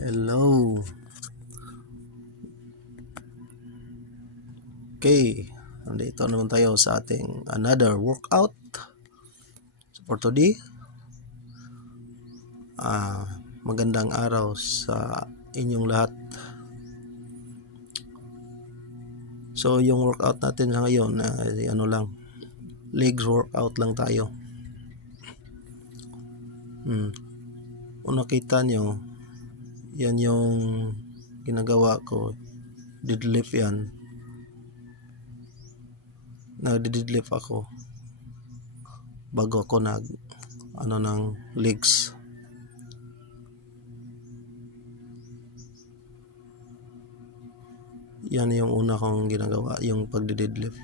Hello. Okay, nandito naman tayo sa ating another workout for today. Magandang araw sa inyong lahat. So yung workout natin sa ngayon ay legs workout lang tayo. Kung nakita nyo, yan yung ginagawa ko, deadlift yan. Nagde-deadlift ako bago ako ng legs. Yan yung una kong ginagawa, yung pagde-deadlift.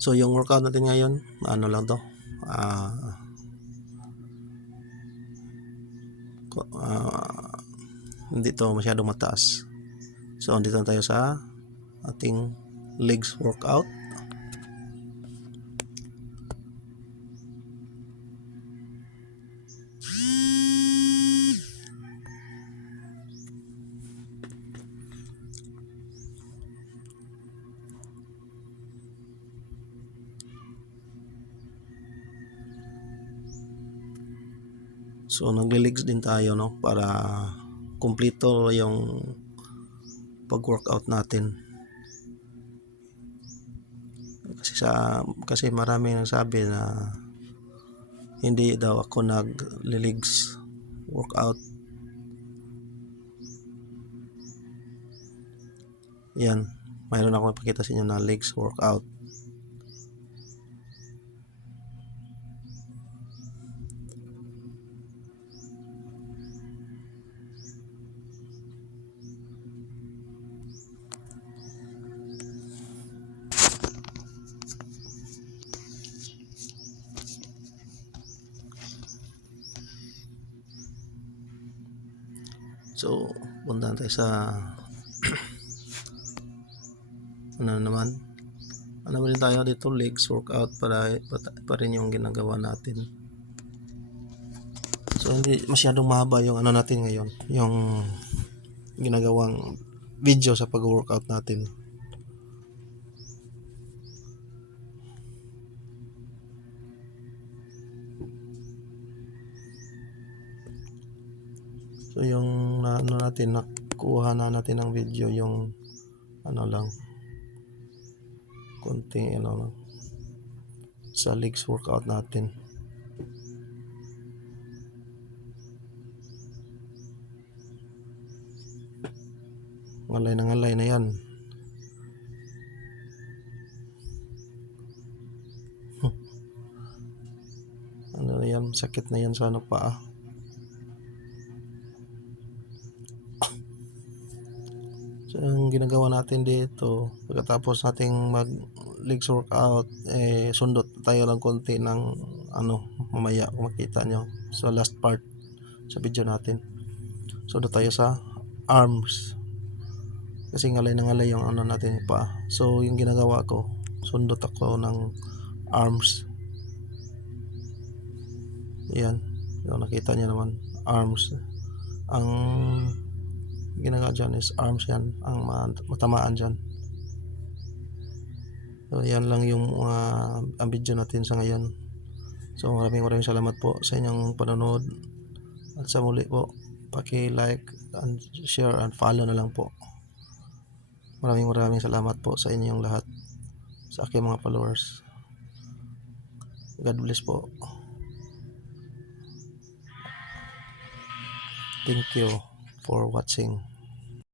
So yung workout natin ngayon, hindi to masyadong mataas. So andito na tayo sa ating legs workout. So nagle-legs din tayo para kumpleto yung pag-workout natin. Kasi marami nagsabi na hindi daw ako nagle-legs workout. Yan, mayroon ako ipakita sa inyo na legs workout. So, punta tayo sa ano rin tayo dito, legs workout pa rin yung ginagawa natin. So, hindi masyadong mahaba yung natin ngayon, yung ginagawang video sa pag-workout natin. So yung nakuha na natin ng video yung konting sa legs workout natin. Ngalay na yan. Yan, sakit na yan sa paa. So, yung ginagawa natin dito, pagkatapos nating mag legs workout, sundot tayo lang konti ng mamaya kung makita nyo sa last part sa video natin. Sundot tayo sa arms kasi ngalay na ngalay yung natin yung paa. So yung ginagawa ko, sundot ako ng arms. Yan, so, nakita nyo naman, arms. Ang ginagawa dyan is arms, yan ang matamaan dyan. So yan lang yung ang video natin sa ngayon. So maraming salamat po sa inyong panonood, at sa muli po, paki-like and share and follow na lang po. Maraming salamat po sa inyong lahat, sa aking mga followers. God bless po. Thank you for watching.